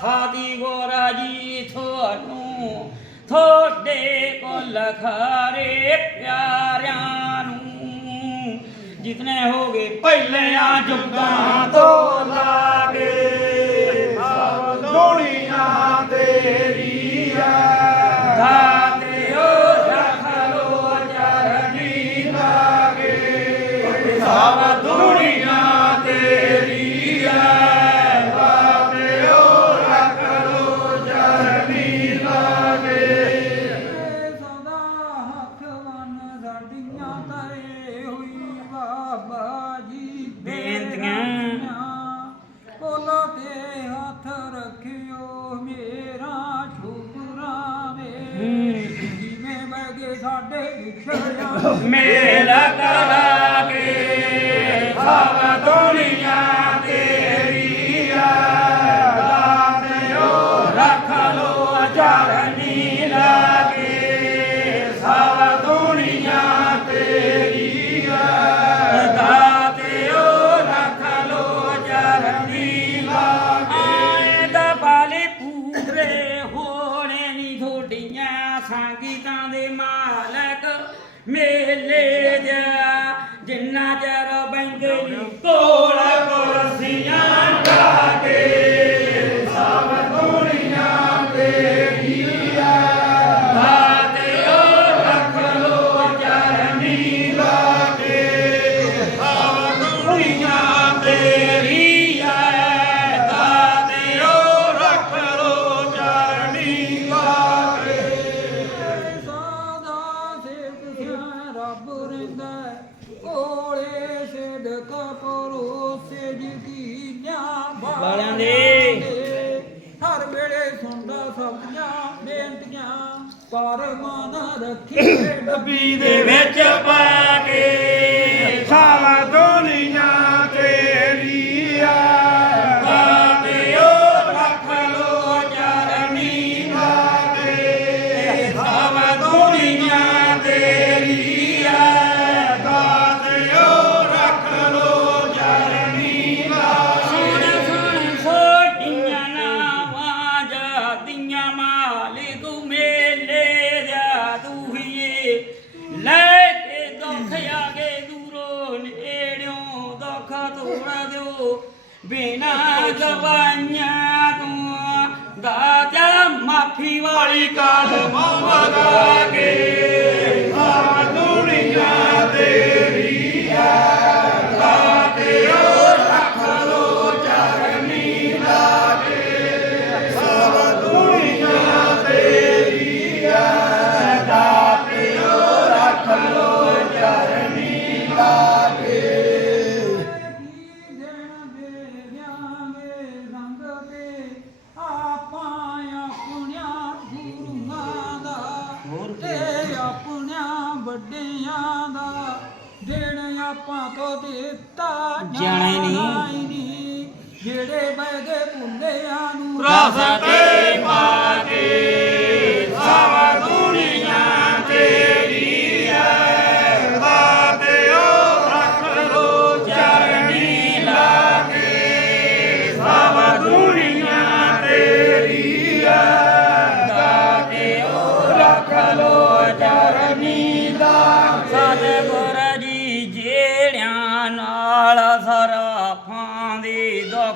ਸਾਦੀ ਗੋਰਾ ਜੀ ਤੁਹਾਨੂੰ ਥੋੜੇ ਕੋਲ ਖਾਰੇ ਪਿਆਰਿਆਂ ਨੂੰ। ਜਿਤਨੇ ਹੋਗੇ ਪਹਿਲਿਆਂ ਜੁਗਾਂ ਤੋਂ ਲਾਗੇ ਸਭ ਦੁਨੀਆ ਤੇਰੀ ਸਾਡੇ ਵਿਛੜਿਆ ਮੇਰਾ ਕਰਾਗੇ ਸਭ ਦੁਨੀਆ ਤੇਰੀ ਹੈ ਬਾਬਿਓ ਰੱਖ ਲੋ ਚਰਨੀ ਲਾਗੇ ਜਿੰਨਾ ਚਿਰ ਬੈਂਦੇ ਡੱਬੀ ਦੇ ਵਿੱਚ ਪਾ ਦਾਤਾ ਮਾਫੀ ਵਾਲੀ ਕਦਮ ਵਗਾ ਕੇ।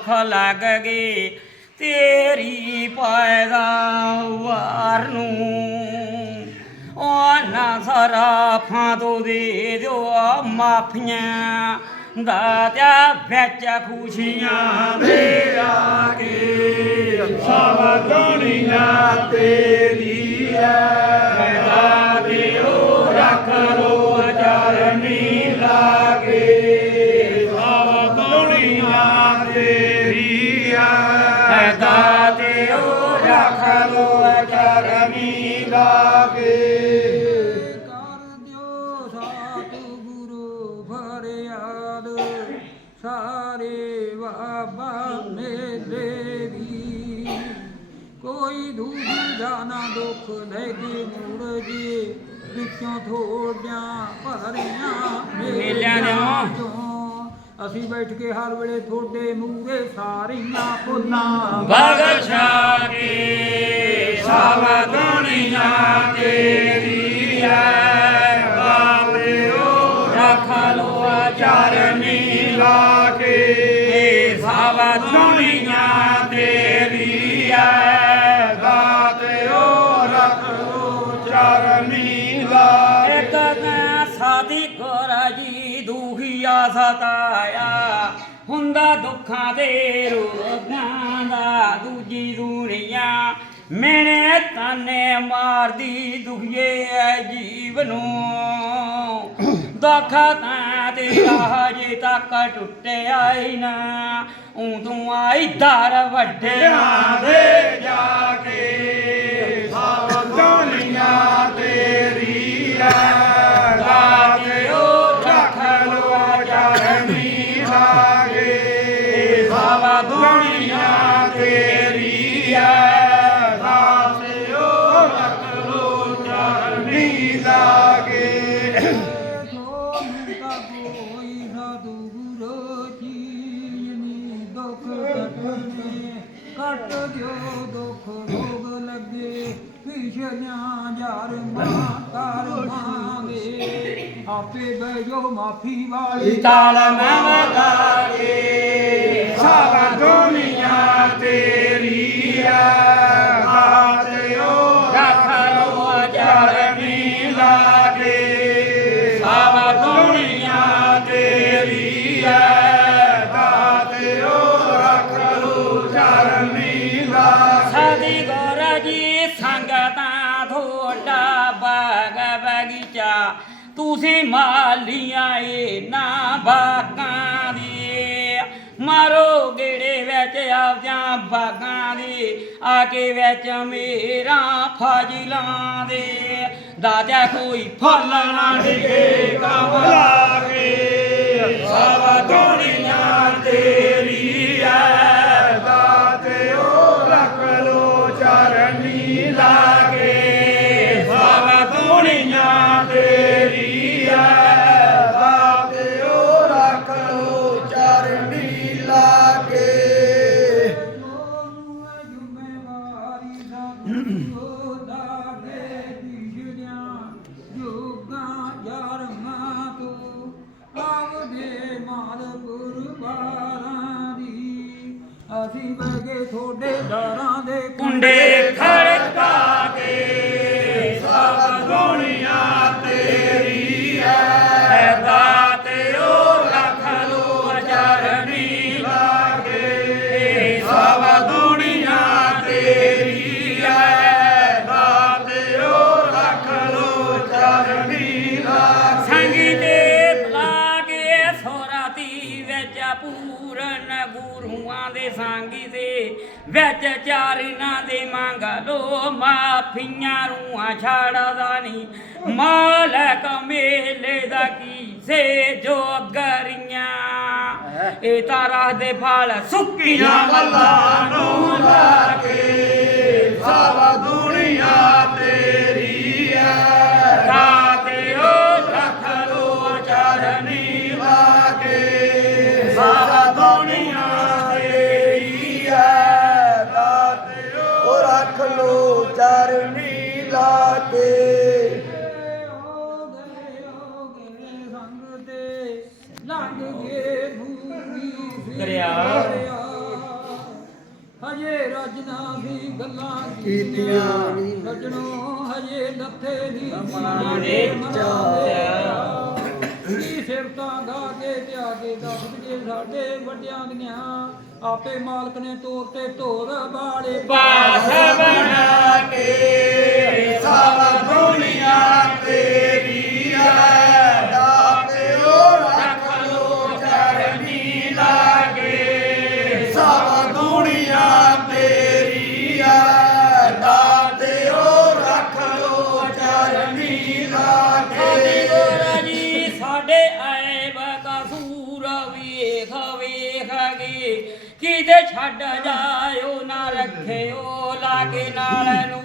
ਦੁੱਖ ਲੱਗ ਗਏ, ਤੇਰੀ ਪੈਦਾਵਾਰ ਨੂੰ। ਉਹਨਾਂ ਸਰਾਫਾਂ ਤੋਂ ਦੇ ਦਿਓ ਮਾਫੀਆਂ, ਦਾਤਿਆ ਵਿੱਚ ਖੁਸ਼ੀਆਂ ਦੇ ਆ ਕੇ। ਸਭ ਦੁਨੀਆ ਤੇਰੀ ਹੈ। ਲਾਗੇ। ਕਰ ਦਿਓ ਸਤਿਗੁਰੂ ਫਰਿਆਦ। ਸਾਰੇ ਬਾਬਾ ਮੇਲੇ ਦੀ। ਕੋਈ ਦੂਜਾ ਨਾ ਦੁੱਖ ਲੈ ਕੇ ਮੁੜ ਜੇ ਵਿੱਚੋਂ ਥੋੜਿਆਂ ਭਰੀਆਂ ਮੇਲਿਆਂ ਦਿਓ। ਅਸੀਂ ਬੈਠ ਕੇ ਹਰ ਵੇਲੇ ਤੁਹਾਡੇ ਮੂਹਰੇ ਸਾਰੀਆਂ ਫੁੱਲਾਂ ਬਗਸ਼ਾ ਕੇ ਸਭ ਦੁਨੀਆ ਤੇਰੀ ਐ ਗਾਲਿਓ ਰੱਖ ਲੋ ਚਰਨੀ ਲਾ ਕੇ ਏ ਸਭ ਦੁਨੀਆ ਸਤਾਇਆ। ਹੁੰਦਾ ਦੁੱਖਾਂ ਦੇ ਰੋਗਾਂ ਦਾ ਦੂਜੀ ਦੁਨੀਆ ਮੈਨੇ ਤਾਨੇ ਮਾਰਦੀ ਦੁਖੀਏ ਐ ਜੀਵ ਨੂੰ। ਦੁੱਖ ਤਾਂ ਤੇਰਾ ਹਜੇ ਤੱਕ ਟੁੱਟਿਆ ਹੀ ਨਾ ਊਂ ਤੂੰ ਆਈ ਦਰ ਵੱਡੇ ਦੇ ਜਾ ਕੇ। ਦੁਨੀਆ ਤੇਰੀ ਹੈ। ਦਾਤਿਓ ਰੱਖ ਲੋ ਚਰਨੀ ਲਾਗੇ। ਕੱਟ ਦਿਓ ਦੁੱਖ ਰੋਗ ਲੱਗੇ ਪਿਛਲਿਆਂ ਯਾਰ ਮਾਂ ਕਰ ਮਾਂਗੇ ਆਪੇ ਬੈਜੋ ਮਾਫੀ ਵਾਲੀ। ਤਾਲ ਮਵਦਾ ਕੇ। ਸਭ ਦੁਨੀਆ ਤੇਰੀ ਹੈ ਦਾਤਿਓ ਰੱਖ ਲੋ ਚਰਨੀ ਲਾਗੇ ਸਭ ਦੁਨੀਆ ਤੇਰੀ ਹੈ ਦਾਤਿਓ ਰੱਖ ਲੋ ਚਰਨੀ ਲਾਗੇ ਸਾਦੀ ਗੌਰ ਜੀ ਸੰਗਤਾਂ ਥੋੜਾ ਬਾਗ ਬਗੀਚਾ। ਤੁਸੀਂ ਮਾਲੀਆਂ ਏ ਨਾ ਬਾਗਾਂ ਮਾਰੋ ਗੇੜੇ ਵਿੱਚ ਆਪਦਿਆਂ ਬਾਗਾਂ ਦੇ ਆ ਕੇ ਵਿੱਚ ਮੇਰਾ ਫਾਜ਼ਿਲਾਂ ਦੇ। ਦਾਦਾ ਕੋਈ ਫਲ ਨਾ ਡਿਗੇ, ਕਮਲਾ ਕੇ ਸਭ ਦੁਨੀਆ ਤੇਰੀ ਬਗੇ ਥੋੜੇ ਡਾਰਾਂ ਦੇ ਕੁੰਡੇ ਖੜਕਾ ਕੇ ਸਭ ਦੁਨੀਆ ਤੇਰੀ ਹੈ। ਦਾਤਿਓ ਰੱਖ ਲੋ ਚਰਨੀ ਲਾਗੇ ਸਭ ਦੁਨੀਆ ਤੇਰੀ ਹੈ। ਦਾਤਿਓ ਰੱਖ ਲੋ ਚਰਨੀ ਵਿੱਚ ਚਾਰਨਾਂ ਦੇ ਮੰਗ ਲੋ ਮਾਫੀਆਂ ਰੂਆਂ ਛਾੜਦਾ ਨਹੀਂ ਮਾਲਕ ਮੇਲੇ ਦਾ ਕੀ ਸੇ ਜੋਗਰੀਆਂ ਇਹ ਤਾਂ ਰਾਹ ਦੇ ਫਲ ਸੁੱਕੀਆਂ ਮੱਲਾਂ ਨੂੰ ਲਾ ਕੇ ਸਭ ਦੁਨੀਆ ਤੇਰੀ ਚਰਨੀ ਲਾਗੇ। ਹੋ ਗਏ ਹੋ ਗਏ ਸੰਗ ਤੇ ਲੰਘ ਗਏ ਭੂਮੀ ਦਰਿਆ। ਹਜੇ ਰਜਨਾ ਵੀ ਗੱਲਾਂ ਕੀਤੀਆਂ ਰਜਣੋ ਹਜੇ ਲੱਥੇ ਦੀ ਦੇ ਕੀ ਸਿਰਤਾਂ ਗਾ ਕੇ ਤੇ ਆ ਕੇ ਦੱਸ ਜੇ ਸਾਡੇ ਵੱਡਿਆਂ ਦੀਆਂ। ਆਪੇ ਮਾਲਕ ਨੇ ਤੋਰ ਤੇ ਧੋਰ ਬਾੜੇ। ਪਾਸ ਬਣਾ ਕੇ। ਸਭ ਦੁਨੀਆ ਤੇਰੀ ਹੈ। ਦਾਤਿਓ ਰੱਖ ਲੋ ਚਰਨੀ ਲਾਗੇ। ਸਭ ਦੁਨੀਆ ਤੇਰੀ ਹੈ। ਦਾਤਿਓ ਰੱਖ ਲੋ ਚਰਨੀ ਲਾਗੇ। ਜੀ ਸਾਡੇ ਐਬ ਕਸੂਰ ਵੇਖ ਵੇਖ ਕਿਤੇ ਛੱਡ ਜਾਇਓ ਨਾ ਰੱਖਿਓ, ਲਾਗੇ ਨਾਲ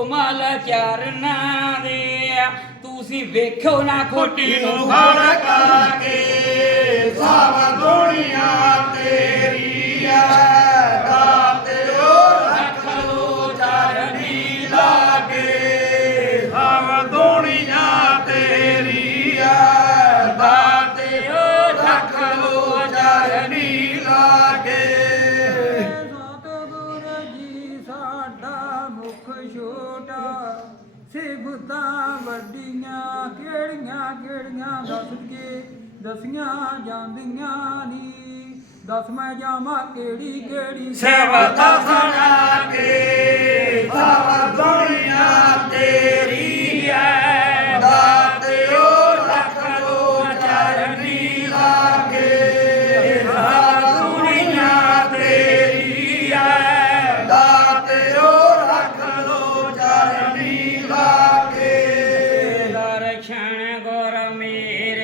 ਕੋਮਲ ਚਰਨਾਂ ਦੇ ਤੁਸੀਂ ਵੇਖੋ ਨਾ ਖੋਟੀ ਨੂੰ ਖੜ ਕਰਕੇ ਸਭ ਦੁਨੀਆ ਤੇਰੀ ਹੈ Jenny. ਸਿਫਤਾਂ ਵੱਡੀਆਂ ਕਿਹੜੀਆਂ ਕਿਹੜੀਆਂ? ਦੱਸ ਕੇ ਦਸੀਆਂ ਜਾਂਦੀਆਂ ਨੀ। ਦੱਸ ਮੈਂ ਜਾਵਾਂ ਕਿਹੜੀ ਕਿਹੜੀ ਸੇਵਾ ਤਾਂ ਸਣਾ ਕੇ।